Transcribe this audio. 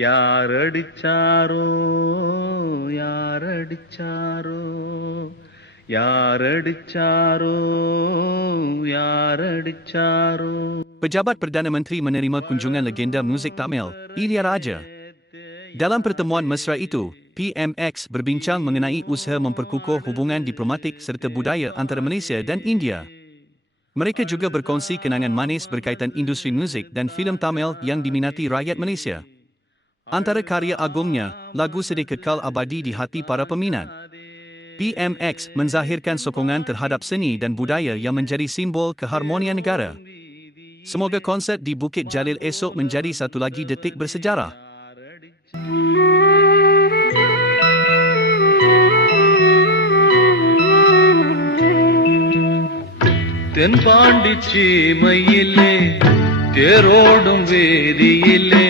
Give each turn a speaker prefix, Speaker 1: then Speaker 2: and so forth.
Speaker 1: யாரடிச்சாரோ யாரடிச்சாரோ யாரடிச்சாரோ யாரடிச்சாரோ
Speaker 2: Pejabat Perdana Menteri menerima kunjungan legenda muzik Tamil, Ilya Raja. Dalam pertemuan mesra itu, PMX berbincang mengenai usaha memperkukuh hubungan diplomatik serta budaya antara Malaysia dan India. Mereka juga berkongsi kenangan manis berkaitan industri muzik dan filem Tamil yang diminati rakyat Malaysia. Antara karya agungnya, lagu sedih kekal abadi di hati para peminat. PMX menzahirkan sokongan terhadap seni dan budaya yang menjadi simbol keharmonian negara. Semoga konsert di Bukit Jalil esok menjadi satu lagi detik bersejarah.
Speaker 1: தென்பாண்டி சீமையிலே தேரோடும் வேதியிலே